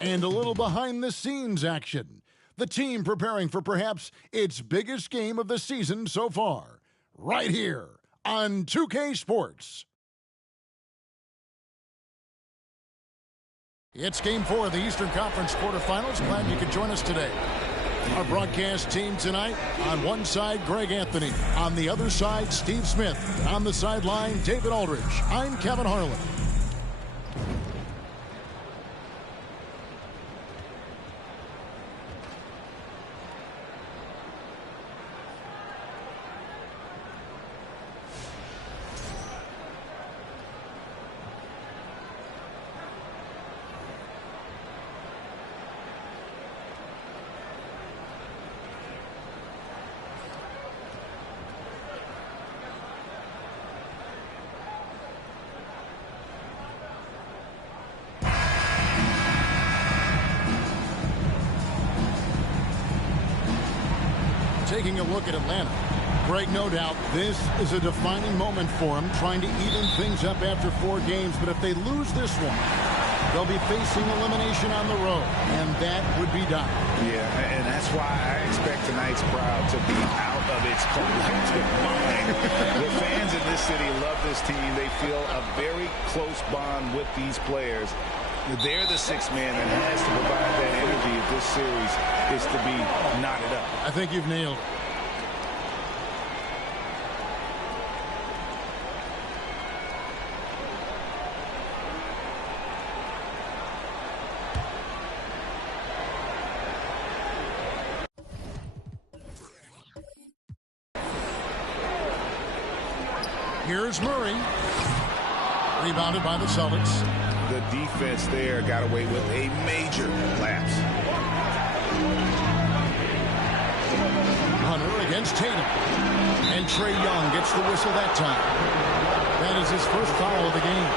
and a little behind-the-scenes action. The team preparing for perhaps its biggest game of the season so far, right here on 2K Sports. It's Game 4 of the Eastern Conference quarterfinals. Glad you could join us today. Our broadcast team tonight, on one side, Greg Anthony. On the other side, Steve Smith. On the sideline, David Aldridge. I'm Kevin Harlan. Taking a look at Atlanta. Greg, no doubt, this is a defining moment for them, trying to even things up after 4 games. But if they lose this one, they'll be facing elimination on the road, and that would be dire. Yeah, and that's why I expect tonight's crowd to be out of its collective mind. The fans in this city love this team. They feel a very close bond with these players. They're the sixth man that has to provide that energy if this series is to be knotted up. I think you've nailed it. Here's Murray. Rebounded by the Celtics. The defense there got away with a major lapse. Hunter against Tatum. And Trae Young gets the whistle that time. That is his first foul of the game.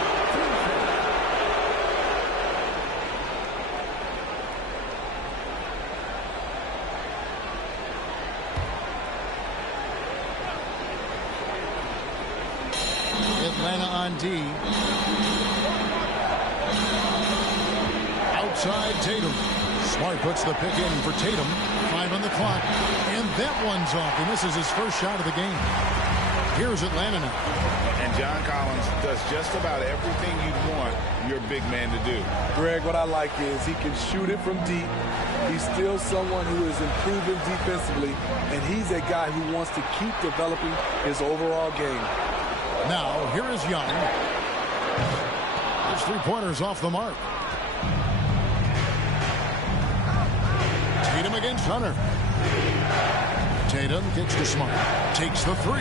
Atlanta on D. Outside Tatum. Smart puts the pick in for Tatum. 5 on the clock. And that one's off. He misses his first shot of the game. Here's Atlanta now. And John Collins does just about everything you'd want your big man to do. Greg, what I like is he can shoot it from deep. He's still someone who is improving defensively. And he's a guy who wants to keep developing his overall game. Now, here is Young. His 3-pointers off the mark. Tatum against Hunter. Tatum kicks to Smart. Takes the 3.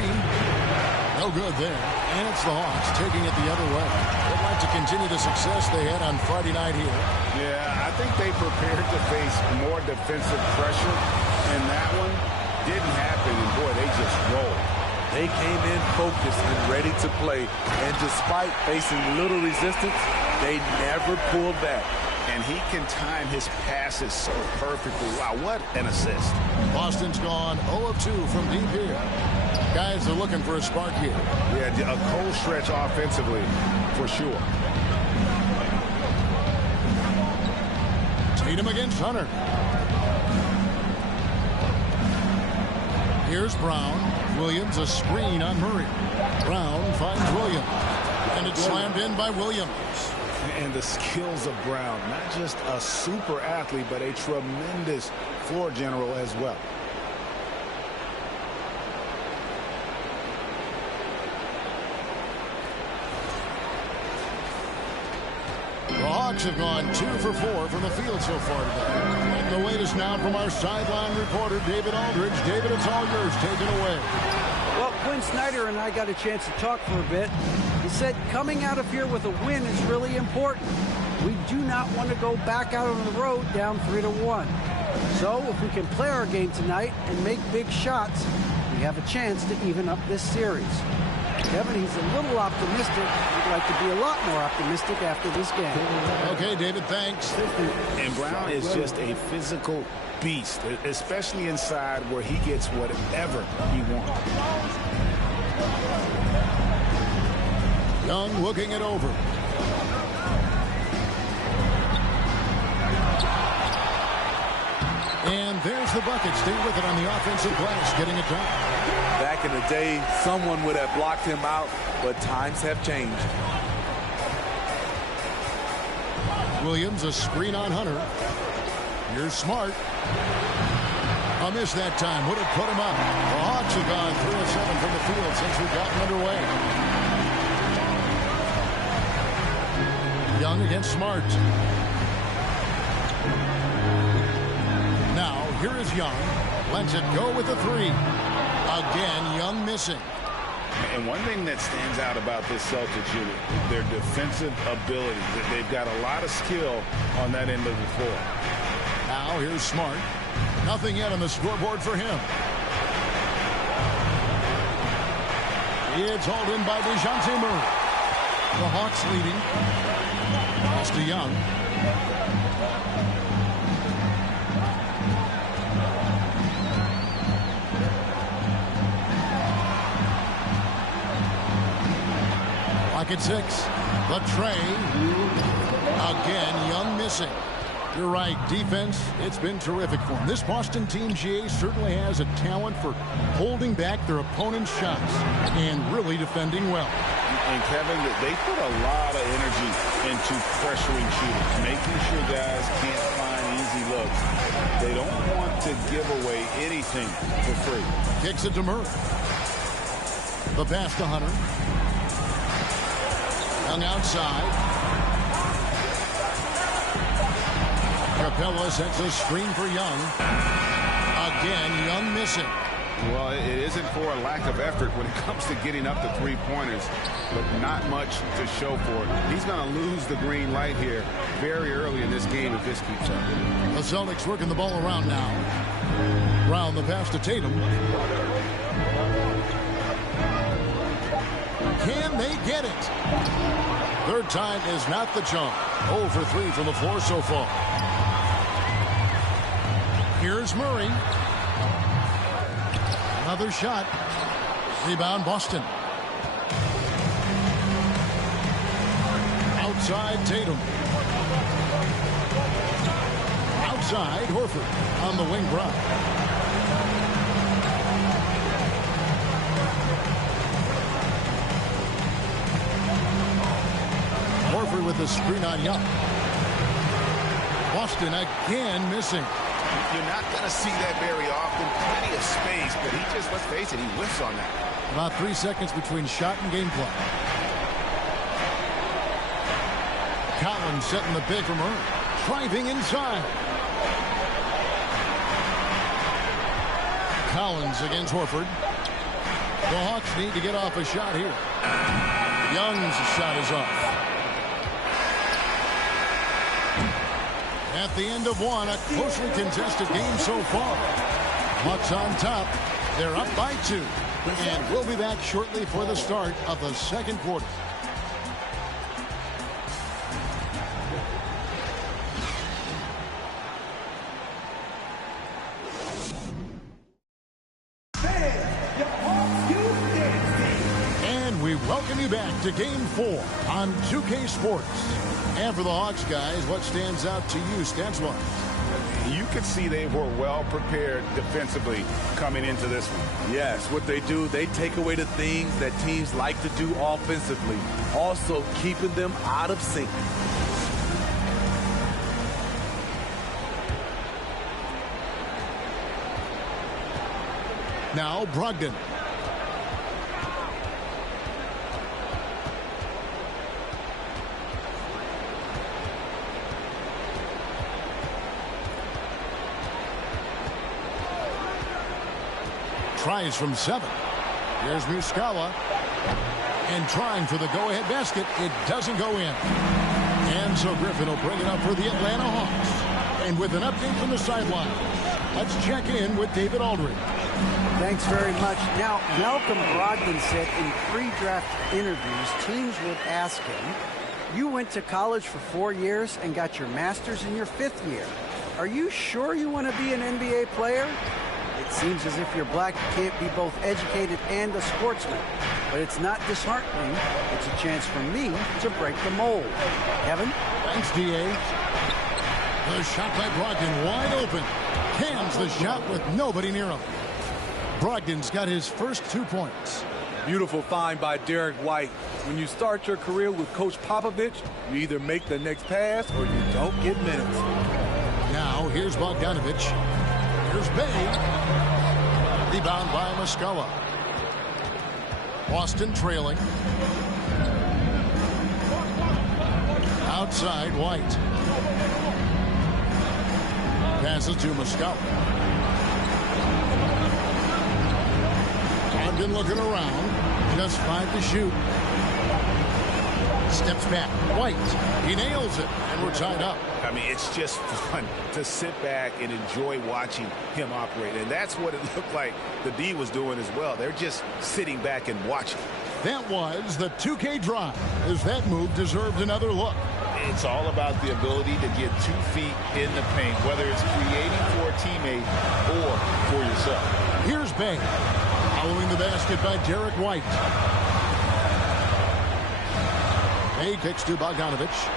No good there. And it's the Hawks taking it the other way. They'd like to continue the success they had on Friday night here. Yeah, I think they prepared to face more defensive pressure. And that one didn't happen. And, boy, they just rolled. They came in focused and ready to play. And despite facing little resistance, they never pulled back. And he can time his passes so perfectly. Wow, what an assist. Boston's gone 0 of 2 from deep here. Guys are looking for a spark here. Yeah, a cold stretch offensively, for sure. Tatum against Hunter. Here's Brown. Williams, a screen on Murray. Brown finds Williams. And it's slammed in by Williams. And the skills of Brown, not just a super athlete, but a tremendous floor general as well. The Hawks have gone 2 for 4 from the field so far today. And the latest now from our sideline reporter, David Aldridge. David, it's all yours. Take it away. Well, Quinn Snyder and I got a chance to talk for a bit. He said coming out of here with a win is really important. We do not want to go back out on the road down 3-1. So if we can play our game tonight and make big shots, we have a chance to even up this series. Kevin, he's a little optimistic. He'd like to be a lot more optimistic after this game. Okay, David, thanks. And Brown is just a physical beast, especially inside where he gets whatever he wants. Young looking it over. And there's the bucket. Stay with it on the offensive glass, getting it done. Back in the day, someone would have blocked him out, but times have changed. Williams, a screen on Hunter. Here's Smart. A miss that time. Would have put him up. The Hawks have gone 3 of 7 from the field since we've gotten underway. Young against Smart. Now, here is Young. Lets it go with the 3. Again, Young missing. And one thing that stands out about this Celtics unit, their defensive ability. They've got a lot of skill on that end of the floor. Now here's Smart. Nothing yet on the scoreboard for him. It's hauled in by DeJounte Murray. The Hawks leading. Pass to Young. At 6. The tray. Again, Young missing. You're right. Defense, it's been terrific for him. This Boston team, GA, certainly has a talent for holding back their opponent's shots and really defending well. And Kevin, they put a lot of energy into pressuring shooters, making sure guys can't find easy looks. They don't want to give away anything for free. Kicks it to Murray. The pass to Hunter. Young outside. Capella sets a screen for Young. Again, Young missing. Well, it isn't for a lack of effort when it comes to getting up to three-pointers, but not much to show for it. He's going to lose the green light here very early in this game if this keeps up. The Celtics working the ball around now. Brown the pass to Tatum. Can they get it? Third time is not the charm. 0 for 3 from the floor so far. Here's Murray. Another shot. Rebound Boston. Outside Tatum. Outside Horford on the wing Brown. Horford with the screen on Young. Boston again missing. You're not going to see that very often. Plenty of space, but he just, let's face it, he whiffs on that. About 3 seconds between shot and game clock. Collins setting the big for Murray. Driving inside. Collins against Horford. The Hawks need to get off a shot here. Young's shot is off. At the end of one, a closely contested game so far. Hawks on top. They're up by 2. And we'll be back shortly for the start of the second quarter. And we welcome you back to Game 4 on 2K Sports. And for the Hawks, guys, what stands out to you stats-wise? You could see they were well prepared defensively coming into this one. Yes, what they do, they take away the things that teams like to do offensively, also keeping them out of sync. Now Brogdon. Tries from 7. Here's Muscala. And trying for the go-ahead basket. It doesn't go in. And so Griffin will bring it up for the Atlanta Hawks. And with an update from the sideline, let's check in with David Aldridge. Thanks very much. Now, Malcolm Brogdon said in pre-draft interviews, teams would ask him, you went to college for 4 years and got your master's in your 5th year. Are you sure you want to be an NBA player? It seems as if you're black, you can't be both educated and a sportsman. But it's not disheartening. It's a chance for me to break the mold. Kevin? Thanks, D.A. The shot by Brogdon wide open. Cams the shot with nobody near him. Brogdon's got his first 2 points. Beautiful find by Derek White. When you start your career with Coach Popovich, you either make the next pass or you don't get minutes. Now here's Bogdanovich. Here's Bay. Rebound by Muscala. Boston trailing. Outside White. Passes to Muscala. Brogdon looking around. Just 5 to shoot. Steps back. White. He nails it. And we're tied up. I mean, it's just fun to sit back and enjoy watching him operate. And that's what it looked like the D was doing as well. They're just sitting back and watching. That was the 2K drive, as that move deserved another look. It's all about the ability to get 2 feet in the paint, whether it's creating for a teammate or for yourself. Here's Bay. Following the basket by Derek White. Bay kicks to Bogdanovich.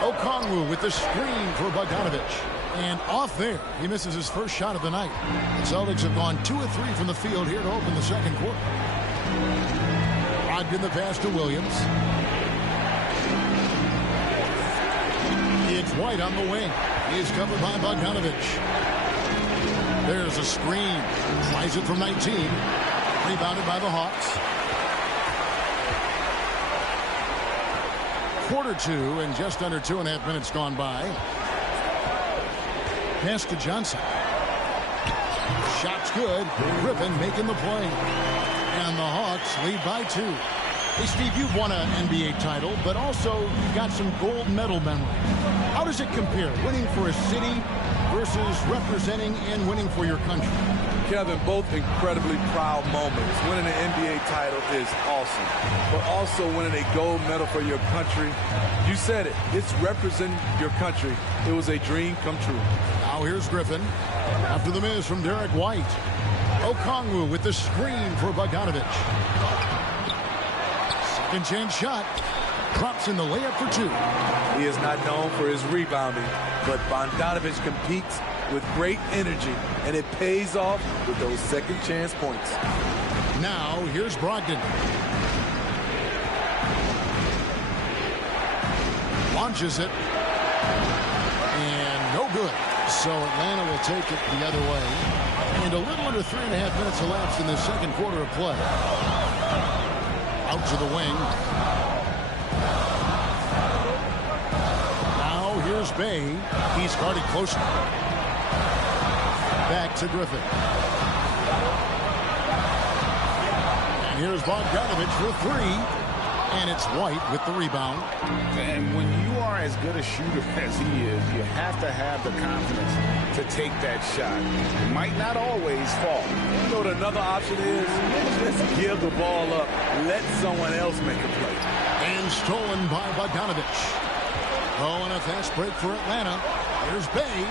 Okongwu with the screen for Bogdanovich. And off there, he misses his first shot of the night. The Celtics have gone 2 of 3 from the field here to open the second quarter. Brogdon the pass to Williams. It's White on the wing. He's covered by Bogdanovich. There's a screen. Tries it from 19. Rebounded by the Hawks. Quarter 2 and just under 2.5 minutes gone by. Pass to Johnson. Shot's good. Griffin making the play. And the Hawks lead by 2. Hey, Steve, you've won an NBA title, but also you've got some gold medal memory. How does it compare, winning for a city versus representing and winning for your country? Kevin, both incredibly proud moments. Winning an NBA title is awesome, but also winning a gold medal for your country, you said it, it's representing your country. It was a dream come true. Now here's Griffin after the miss from Derek White. Okongwu with the screen for Bogdanovich. Second chance shot. Drops in the layup for 2. He is not known for his rebounding, but Bogdanovich competes with great energy, and it pays off with those second chance points. Now here's Brogdon. Launches it. And no good. So Atlanta will take it the other way. And a little under 3.5 minutes elapsed in the second quarter of play. Out to the wing. Now here's Bay. He's guarded closely. Back to Griffin. And here's Bogdanovich for 3. And it's White with the rebound. And when you are as good a shooter as he is, you have to have the confidence to take that shot. It might not always fall. You know what another option is? Just give the ball up. Let someone else make a play. And stolen by Bogdanovich. Oh, and a fast break for Atlanta. Here's Bay.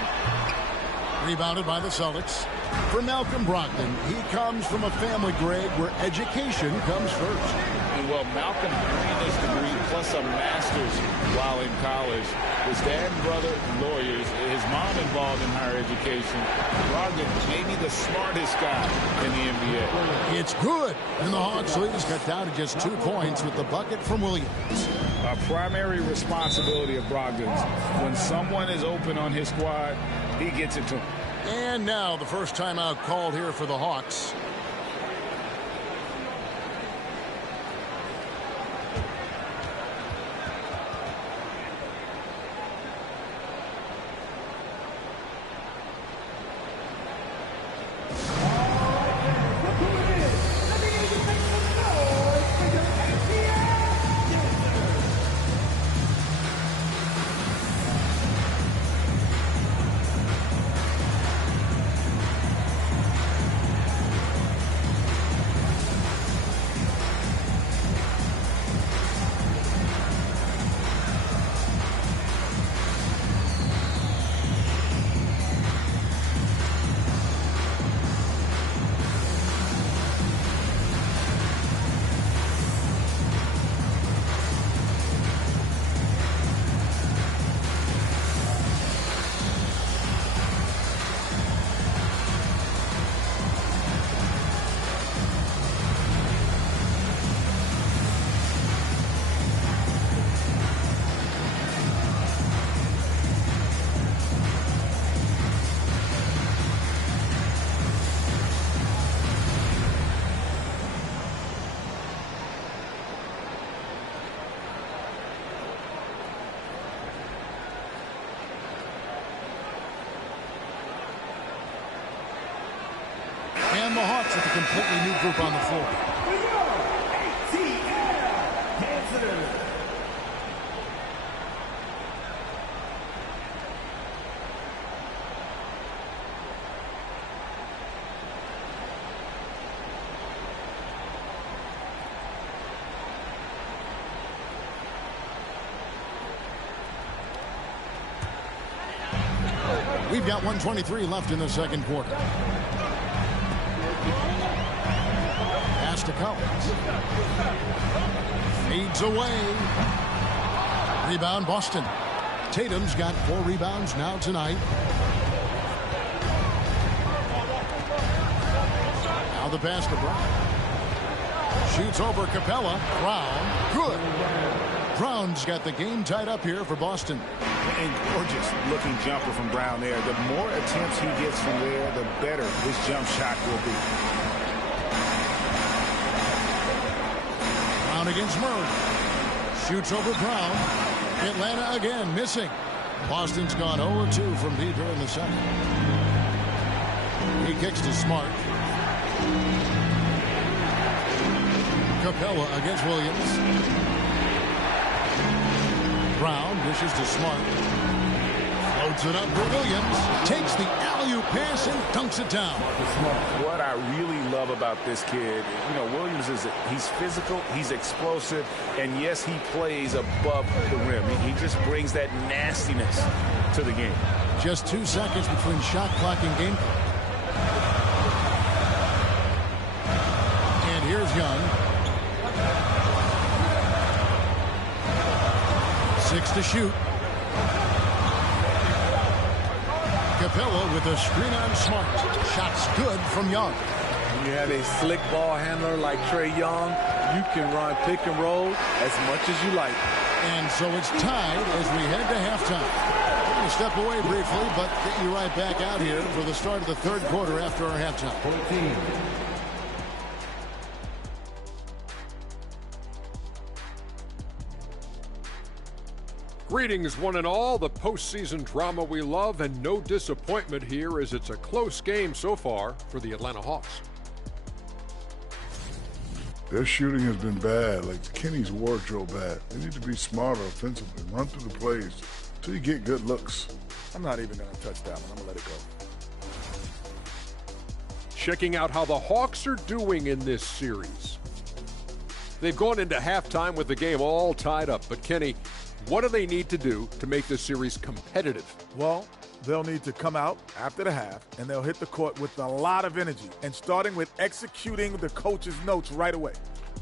Rebounded by the Celtics. For Malcolm Brogdon, he comes from a family, Greg, where education comes first. Well, Malcolm earned his degree plus a master's while in college. His dad and brother, lawyers. His mom involved in higher education. Brogdon, maybe the smartest guy in the NBA. It's good. And the Hawks lead is cut down to just 2 points with the bucket from Williams. A primary responsibility of Brogdon's. When someone is open on his squad, he gets it to him. And now the first timeout called here for the Hawks. And the Hawks with a completely new group on the floor. We've got 1:23 left in the second quarter. Pass to Collins. Fades away. Rebound Boston. Tatum's got 4 rebounds now tonight. Now the pass to Brown. Shoots over Capella. Brown. Good. Brown's got the game tied up here for Boston. And gorgeous looking jumper from Brown there. The more attempts he gets from there, the better his jump shot will be. Brown against Murray. Shoots over Brown. Atlanta again missing. Boston's gone 0-2 from deep here in the second. He kicks to Smart. Capella against Williams. Brown dishes to Smart. Floats it up for Williams. Takes the alley-oop pass and dunks it down. What I really love about this kid, Williams he's physical, he's explosive, and yes, he plays above the rim. He just brings that nastiness to the game. Just 2 seconds between shot clock and game clock. And here's Young. 6 to shoot. Capella with a screen on Smart. Shots good from Young. When you have a slick ball handler like Trae Young, you can run pick and roll as much as you like. And so it's tied as we head to halftime. We're going to step away briefly, but get you right back out here for the start of the third quarter after our halftime. 14. Greetings, one and all. The postseason drama we love, and no disappointment here as it's a close game so far for the Atlanta Hawks. Their shooting has been bad, like Kenny's wardrobe bad. They need to be smarter offensively, run through the plays until you get good looks. I'm not even going to touch that one. I'm going to let it go. Checking out how the Hawks are doing in this series. They've gone into halftime with the game all tied up, but Kenny, what do they need to do to make this series competitive? Well, they'll need to come out after the half, and they'll hit the court with a lot of energy, and starting with executing the coach's notes right away.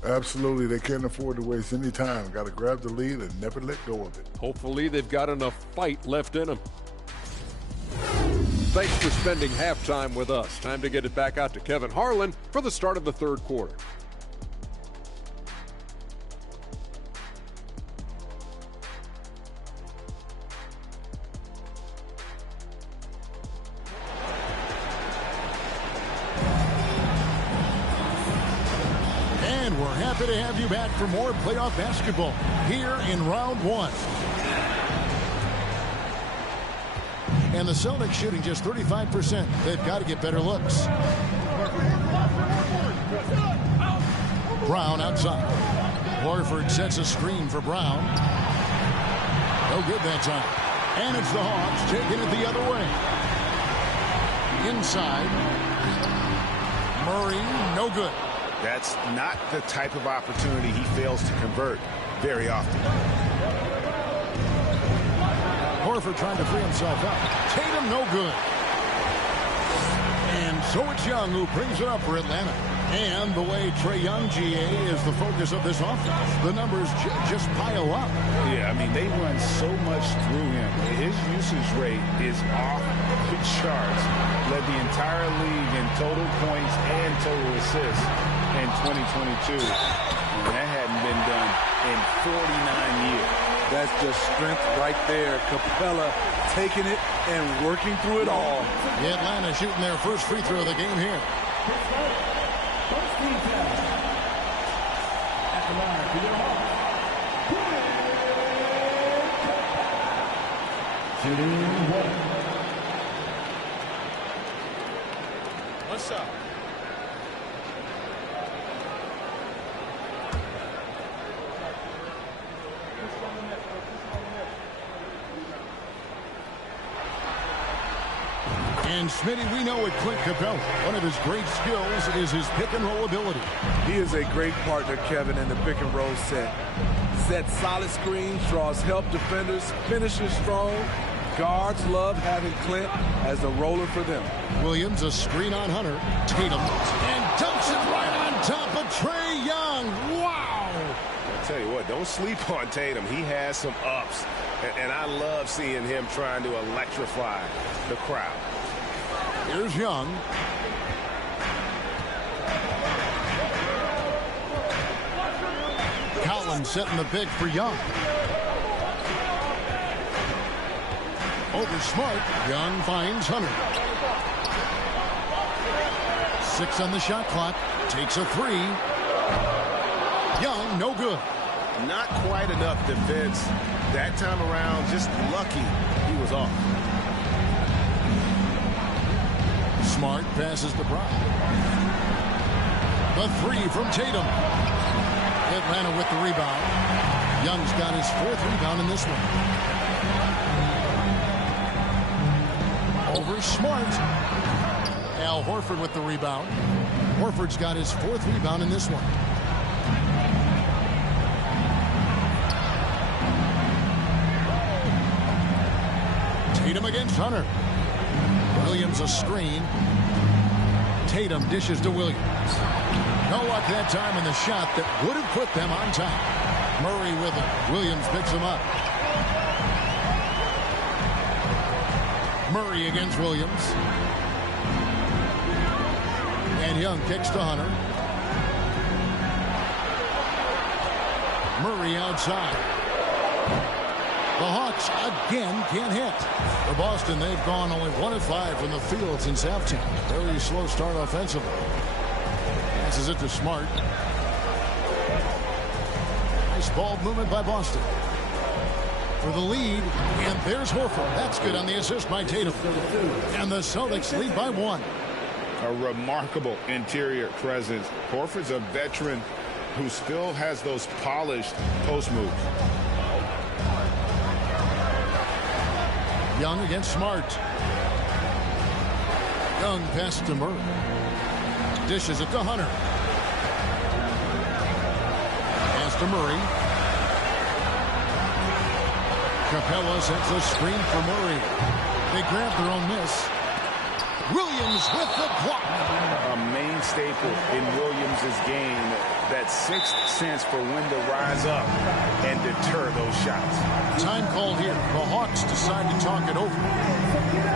Absolutely, they can't afford to waste any time. Got to grab the lead and never let go of it. Hopefully they've got enough fight left in them. Thanks for spending halftime with us. Time to get it back out to Kevin Harlan for the start of the third quarter. And we're happy to have you back for more playoff basketball here in round one. And the Celtics shooting just 35%. They've got to get better looks. Brown outside. Horford sets a screen for Brown. No good that time. And it's the Hawks taking it the other way. Inside. Murray, no good. That's not the type of opportunity he fails to convert very often. Horford trying to free himself up. Tatum, no good. And so it's Young who brings it up for Atlanta. And the way Trae Young, GA, is the focus of this offense. The numbers just pile up. Yeah, I mean, they run so much through him. His usage rate is off the charts. Led the entire league in total points and total assists in 2022. And that hadn't been done in 49 years. That's just strength right there. Capella taking it and working through it all. Atlanta shooting their first free throw of the game here. First team foul. At the line for your Hawks. Shooting 1. What's up? And Smitty, we know with Clint Capella, one of his great skills is his pick and roll ability. He is a great partner, Kevin, in the pick and roll set. Sets solid screens, draws help defenders, finishes strong. Guards love having Clint as a roller for them. Williams, a screen on Hunter. Tatum, and dumps it right on top of Trae Young. Wow! I'll tell you what, don't sleep on Tatum. He has some ups, and I love seeing him trying to electrify the crowd. Here's Young. Collins setting the pick for Young. Over Smart. Young finds Hunter. 6 on the shot clock. Takes a 3. Young, no good. Not quite enough defense that time around. Just lucky he was off. Smart passes to Brown. The 3 from Tatum. Atlanta with the rebound. Young's got his 4th rebound in this one. Over Smart. Al Horford with the rebound. Horford's got his 4th rebound in this one. Tatum against Hunter. Williams a screen. Tatum dishes to Williams. No luck that time in the shot that would have put them on top. Murray with it. Williams picks him up. Murray against Williams. And Young kicks to Hunter. Murray outside. The Hawks again can't hit. For Boston, they've gone only 1 of 5 from the field since halftime. Very slow start offensively. Passes it to Smart. Nice ball movement by Boston. For the lead, and there's Horford. That's good on the assist by Tatum. And the Celtics lead by 1. A remarkable interior presence. Horford's a veteran who still has those polished post moves. Young against Smart. Young passes to Murray. Dishes it to Hunter. Pass to Murray. Capella sets a screen for Murray. They grab their own miss. Williams with the block. A main staple in Williams' game. That 6th sense for when to rise up and deter those shots. Time called here. The Hawks decide to talk it over.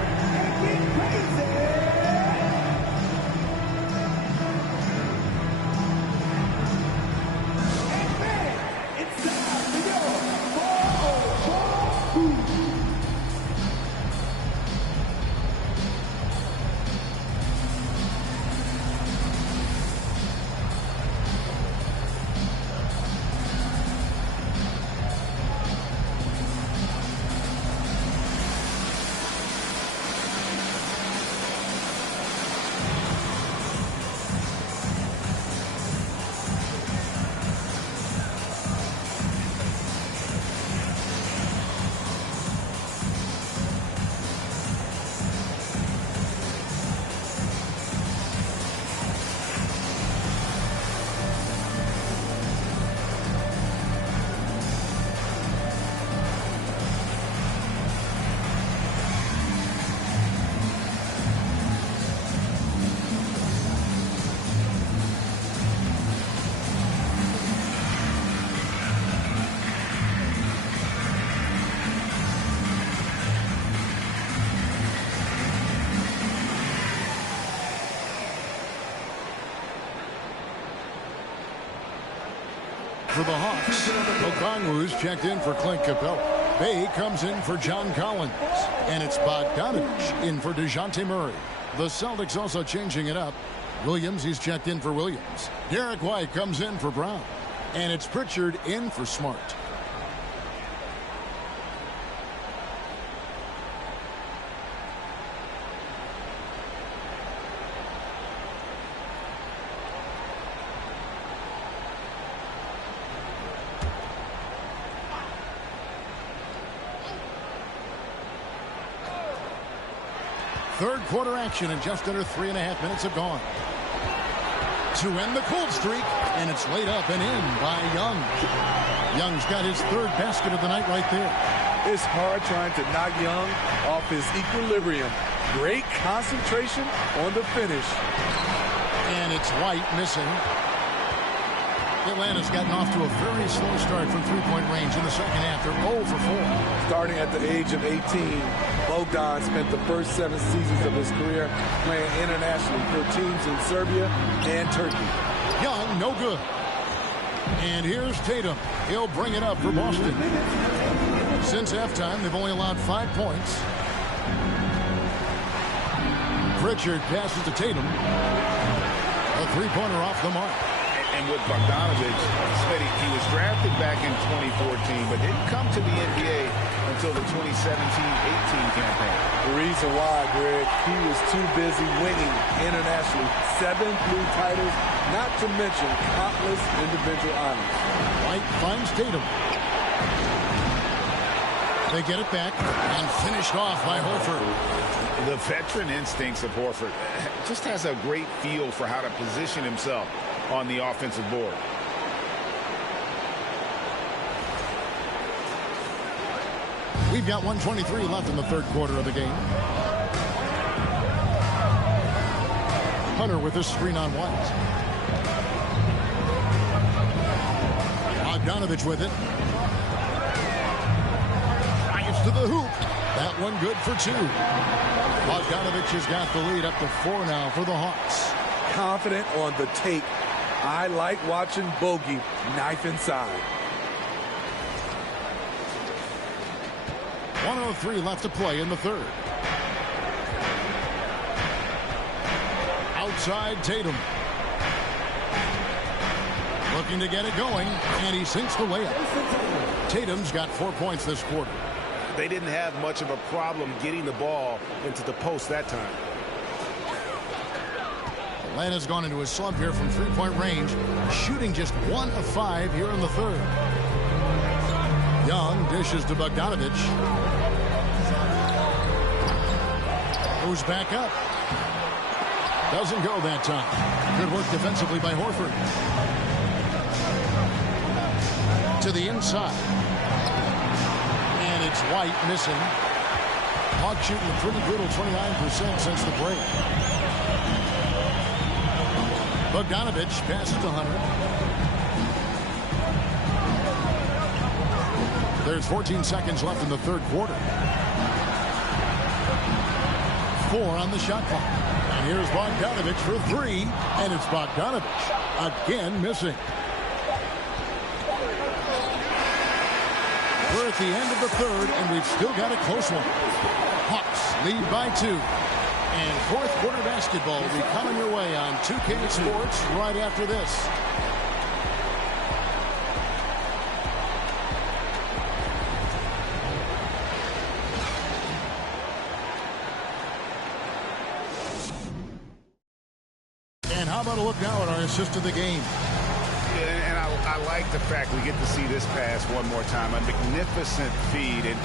For the Hawks, Okongwu's checked in for Clint Capella. Bay comes in for John Collins. And it's Bogdanovich in for DeJounte Murray. The Celtics also changing it up. Williams, he's checked in for Williams. Derek White comes in for Brown. And it's Pritchard in for Smart. Third quarter action and just under 3.5 minutes have gone. To end the cold streak, and it's laid up and in by Young. Young's got his third basket of the night right there. It's hard trying to knock Young off his equilibrium. Great concentration on the finish. And it's White missing. Atlanta's gotten off to a very slow start from three-point range in the second half. They're 0 for 4. Starting at the age of 18, Bogdan spent the first 7 seasons of his career playing internationally for teams in Serbia and Turkey. Young, no good. And here's Tatum. He'll bring it up for Boston. Since halftime, they've only allowed 5 points. Pritchard passes to Tatum. A three-pointer off the mark. And with Bogdanovich, he was drafted back in 2014, but didn't come to the NBA until the 2017-18 campaign. The reason why, Greg, he was too busy winning internationally. 7 blue titles, not to mention countless individual honors. White finds Tatum. They get it back and finished off by Horford. The veteran instincts of Horford just has a great feel for how to position himself on the offensive board. We've got 1:23 left in the third quarter of the game. Hunter with his screen on White. Bogdanovich with it. Drives to the hoop. That one good for 2. Bogdanovich has got the lead up to 4 now for the Hawks. Confident on the take. I like watching Bogey knife inside. 1:03 left to play in the third. Outside Tatum. Looking to get it going, and he sinks the layup. Tatum's got 4 points this quarter. They didn't have much of a problem getting the ball into the post that time. Atlanta's gone into a slump here from three-point range, shooting just 1 of 5 here in the third. Young dishes to Bogdanovich. Goes back up. Doesn't go that time. Good work defensively by Horford. To the inside. And it's White missing. Hawks shooting a pretty brutal 29% since the break. Bogdanovich passes to Hunter. There's 14 seconds left in the third quarter. 4 on the shot clock. And here's Bogdanovich for 3. And it's Bogdanovich again missing. We're at the end of the third, and we've still got a close one. Hawks lead by 2. And fourth quarter basketball will be coming your way on 2K Sports right after this. And how about a look now at our assist of the game? And I like the fact we get to see this pass one more time. A magnificent feed, and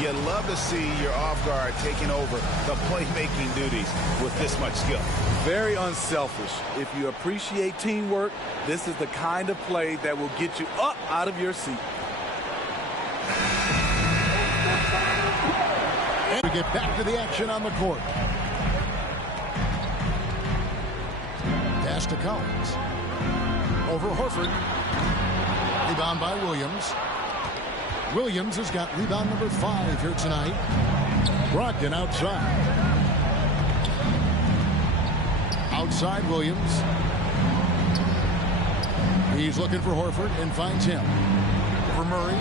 you love to see your off guard taking over the playmaking duties with this much skill. Very unselfish. If you appreciate teamwork, this is the kind of play that will get you up out of your seat. And we get back to the action on the court. Pass to Collins. Over Horford. Rebound by Williams. Williams has got rebound number 5 here tonight. Brogdon outside. Outside Williams. He's looking for Horford and finds him. For Murray.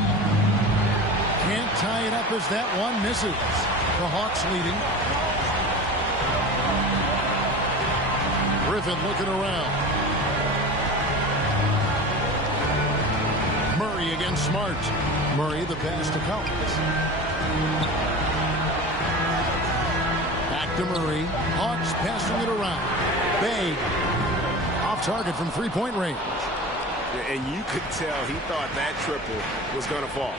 Can't tie it up as that one misses. The Hawks leading. Griffin looking around. Murray against Smart. Murray the pass to Collins. Back to Murray. Hawks passing it around. Bang. Off target from three-point range. And you could tell he thought that triple was going to fall.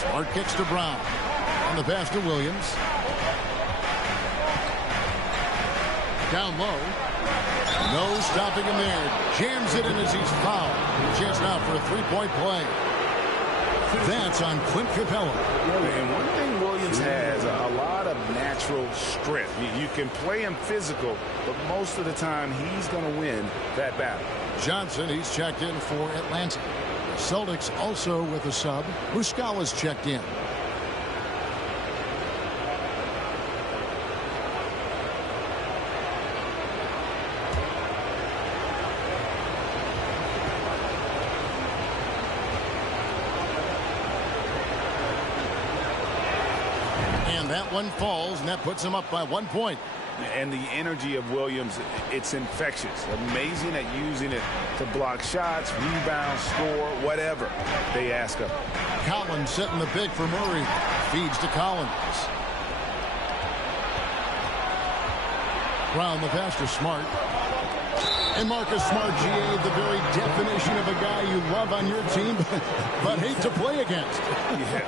Smart kicks to Brown. On the pass to Williams. Down low. No stopping him there. Jams it in as he's fouled. Chance now for a three-point play. That's on Clint Capella. And one thing Williams has, a lot of natural strength. You can play him physical, but most of the time he's going to win that battle. Johnson, he's checked in for Atlanta. Celtics also with a sub. Muscala's checked in. That one falls, and that puts him up by 1 point. And the energy of Williams, it's infectious. Amazing at using it to block shots, rebound, score, whatever they ask of him. Collins setting the pick for Murray. Feeds to Collins. Brown the pass to Smart. And Marcus Smart, GA, the very definition of a guy you love on your team, but hate to play against. Yeah.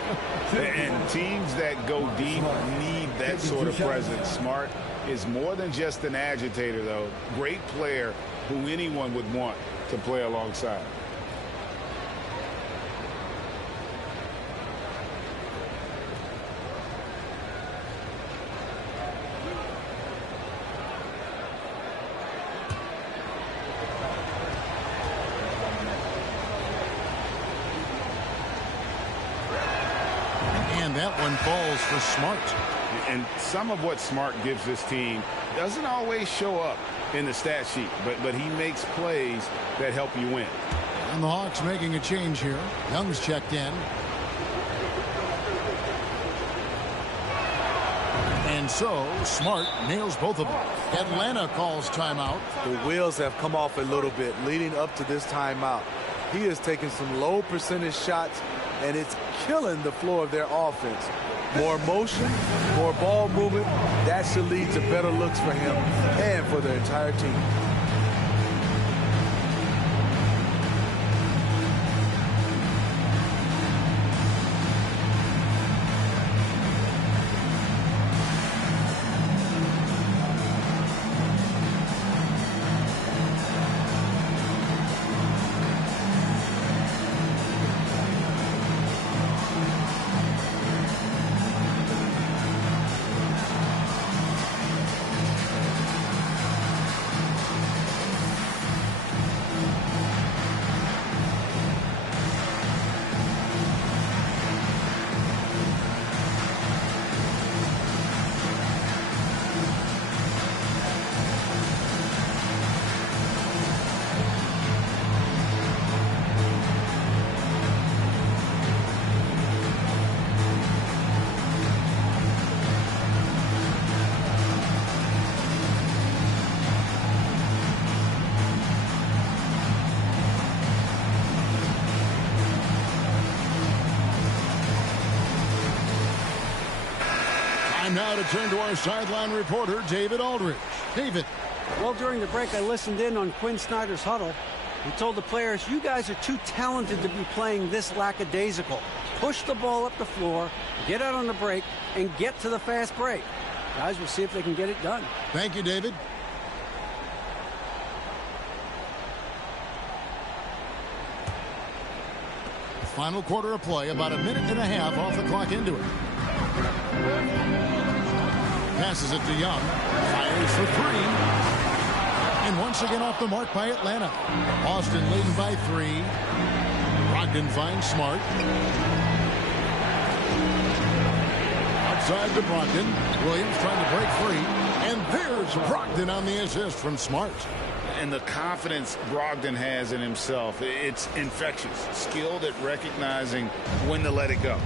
And teams that go deep need that sort of presence. Smart is more than just an agitator, though. Great player who anyone would want to play alongside. That one falls for Smart. And some of what Smart gives this team doesn't always show up in the stat sheet, but he makes plays that help you win. And the Hawks making a change here. Young's checked in. And so Smart nails both of them. Atlanta calls timeout. The wheels have come off a little bit leading up to this timeout. He is taking some low percentage shots, and it's killing the floor of their offense. More motion, more ball movement, that should lead to better looks for him and for the entire team. Now to turn to our sideline reporter, David Aldridge. David. Well, during the break, I listened in on Quinn Snyder's huddle. He told the players, you guys are too talented to be playing this lackadaisical. Push the ball up the floor, get out on the break, and get to the fast break. Guys, we'll see if they can get it done. Thank you, David. Final quarter of play, about a minute and a half off the clock into it. Passes it to Young. Fires for three. And once again off the mark by Atlanta. Boston leading by 3. Brogdon finds Smart. Outside to Brogdon. Williams trying to break free. And there's Brogdon on the assist from Smart. And the confidence Brogdon has in himself, it's infectious. Skilled at recognizing when to let it go.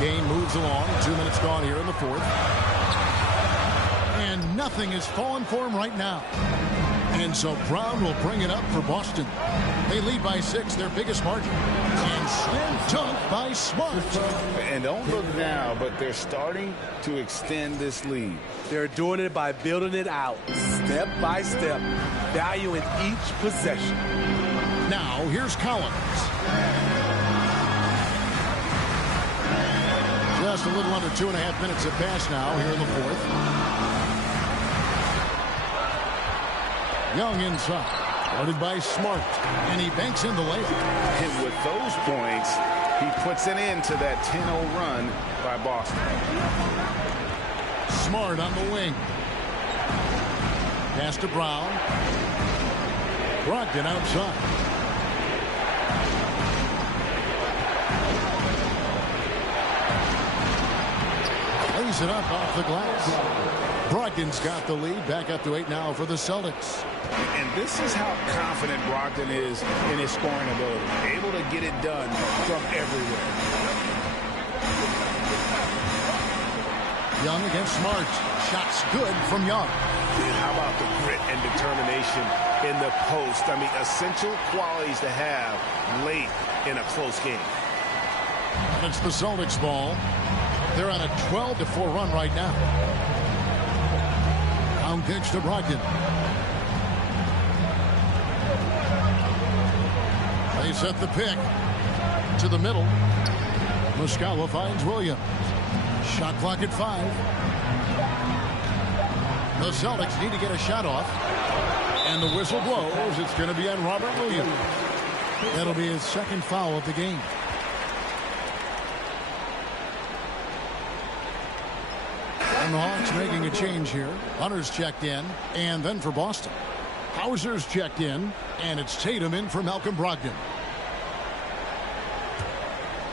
Game moves along. 2 minutes gone here in the fourth. And nothing is falling for him right now. And so Brown will bring it up for Boston. They lead by 6, their biggest margin. And slam dunk by Smart. And don't look now, but they're starting to extend this lead. They're doing it by building it out, step by step, valuing each possession. Now, here's Collins. Just a little under 2.5 minutes have passed now here in the fourth. Young inside. Guarded by Smart. And he banks in the layup. And with those points, he puts an end to that 10-0 run by Boston. Smart on the wing. Pass to Brown. Brogdon outside. Lays it up off the glass. Brogdon's got the lead. Back up to 8 now for the Celtics. And this is how confident Brogdon is in his scoring ability. Able to get it done from everywhere. Young against Smart. Shots good from Young. And how about the grit and determination in the post? I mean, essential qualities to have late in a close game. And it's the Celtics ball. They're on a 12-4 run right now. Down pitch to Brogdon. They set the pick to the middle. Muscala finds Williams. Shot clock at 5. The Celtics need to get a shot off. And the whistle blows. It's going to be on Robert Williams. That'll be his second foul of the game. And the Hawks making a change here. Hunter's checked in. And then for Boston, Hauser's checked in. And it's Tatum in for Malcolm Brogdon.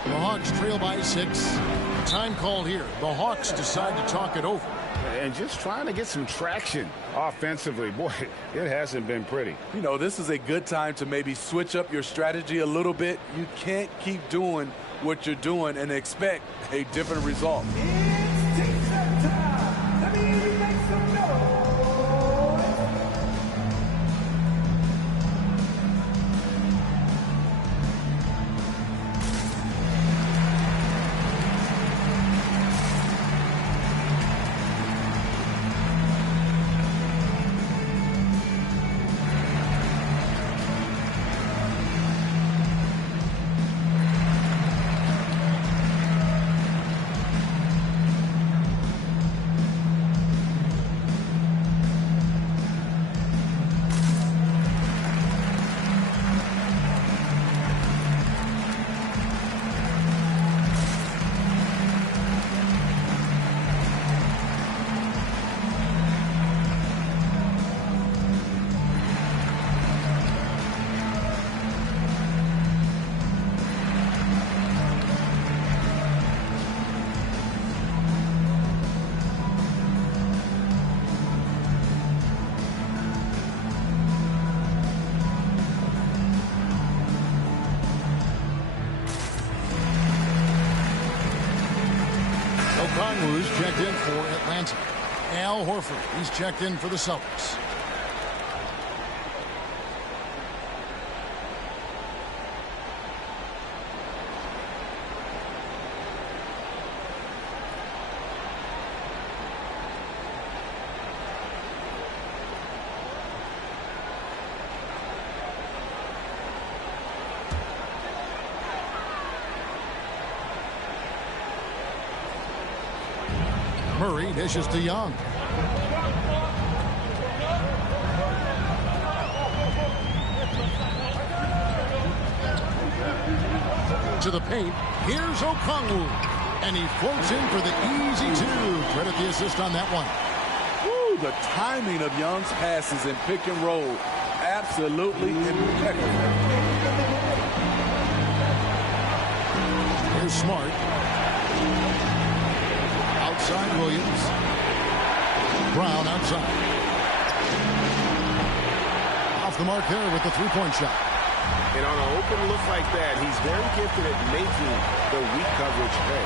The Hawks trail by 6. Time called here. The Hawks decide to talk it over. And just trying to get some traction offensively. Boy, it hasn't been pretty. You know, this is a good time to maybe switch up your strategy a little bit. You can't keep doing what you're doing and expect a different result. It's take-up time. Let me hear you make some noise. Conway's checked in for Atlanta. Al Horford, he's checked in for the Celtics. Murray dishes to Young. To the paint. Here's Okongwu. And he floats in for the easy 2. Credit the assist on that one. Woo, the timing of Young's passes in pick and roll. Absolutely impeccable. Here's Smart. Outside Williams. Brown outside. Off the mark there with the three-point shot. And on an open look like that, he's very gifted at making the weak coverage pay.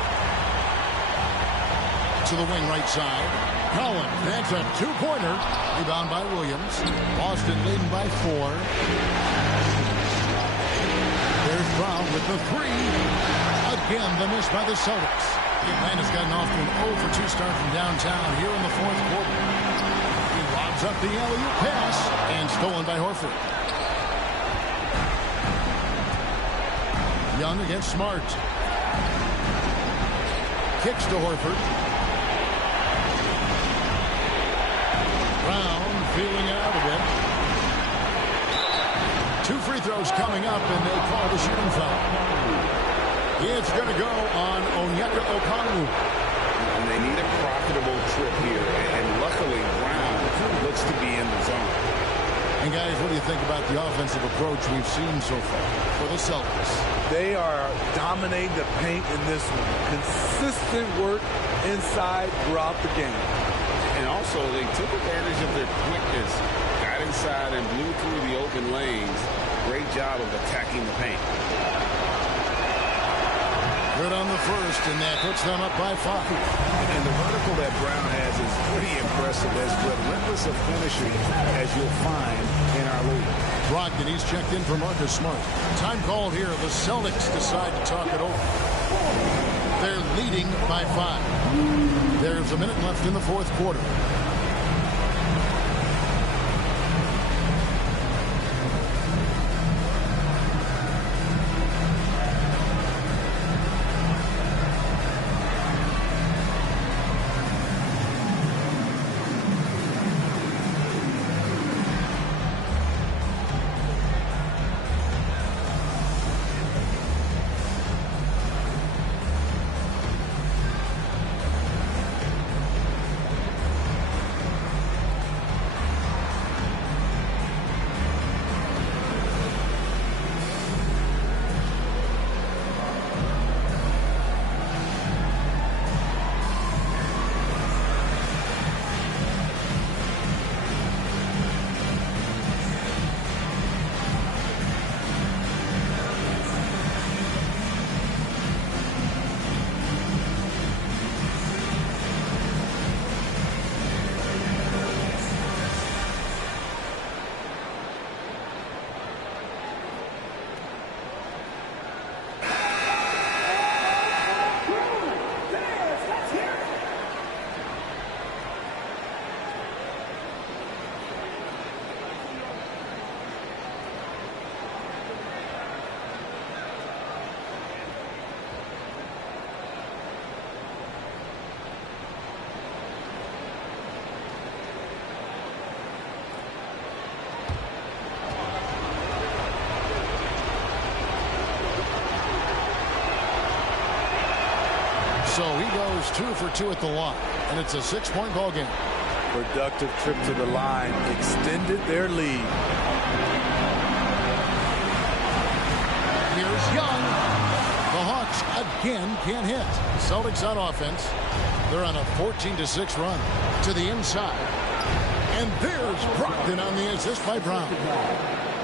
To the wing right side. Collins, that's a two-pointer. Rebound by Williams. Boston leading by 4. There's Brown with the 3. Again, the miss by the Celtics. Atlanta's gotten off to an 0-for-2 start from downtown here in the fourth quarter. He lobs up the alley-oop pass and stolen by Horford. Young against Smart. Kicks to Horford. Brown feeling it out a bit. 2 free throws coming up, and they call the shooting foul. It's going to go on Onyeka Okongwu. And they need a profitable trip here, and luckily Brown looks to be in the zone. And guys, what do you think about the offensive approach we've seen so far for the Celtics? They are dominating the paint in this one. Consistent work inside throughout the game. And also, they took advantage of their quickness, got inside and blew through the open lanes. Great job of attacking the paint. Good on the first, and that puts them up by 5. And the vertical that Brown has is pretty impressive, as relentless a finishing as you'll find in our league. Brogdon, he's checked in for Marcus Smart. Time called here. The Celtics decide to talk it over. They're leading by 5. There's a minute left in the fourth quarter. So he goes 2 for 2 at the line, and it's a 6-point ball game. Productive trip to the line, extended their lead. Here's Young. The Hawks again can't hit. Celtics on offense. They're on a 14-6 run to the inside. And there's Brogdon on the assist by Brown.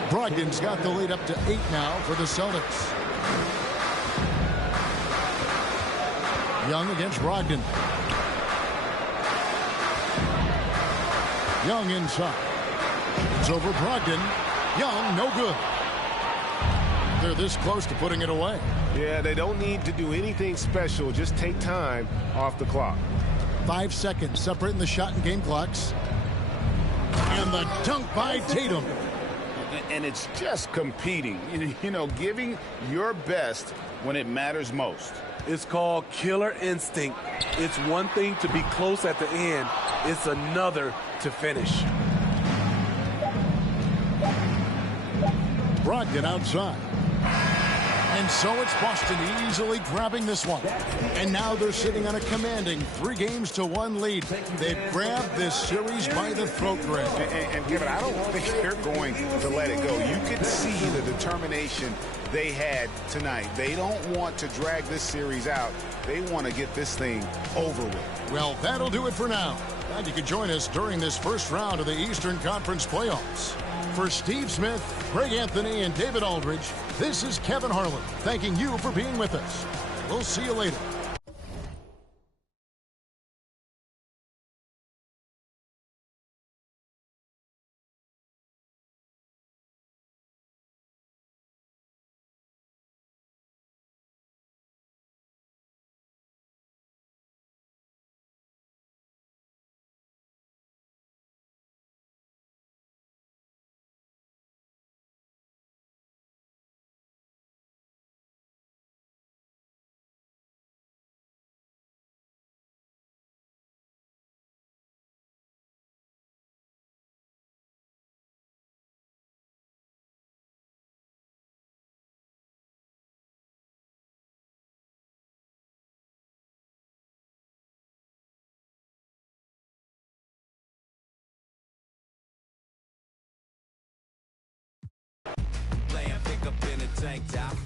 Brogdon's got the lead up to 8 now for the Celtics. Young against Brogdon. Young inside. It's over Brogdon. Young, no good. They're this close to putting it away. Yeah, they don't need to do anything special. Just take time off the clock. 5 seconds separating the shot and game clocks. And the dunk by Tatum. And it's just competing, you know, giving your best when it matters most. It's called killer instinct. It's one thing to be close at the end. It's another to finish. Brogdon outside. And so it's Boston easily grabbing this one. And now they're sitting on a commanding 3-1 lead. They've grabbed this series by the throat, Greg. And Kevin, I don't think they're going to let it go. You can see the determination they had tonight. They don't want to drag this series out. They want to get this thing over with. Well, that'll do it for now. Glad you could join us during this first round of the Eastern Conference playoffs. For Steve Smith, Greg Anthony, and David Aldridge, this is Kevin Harlan thanking you for being with us. We'll see you later. tank top.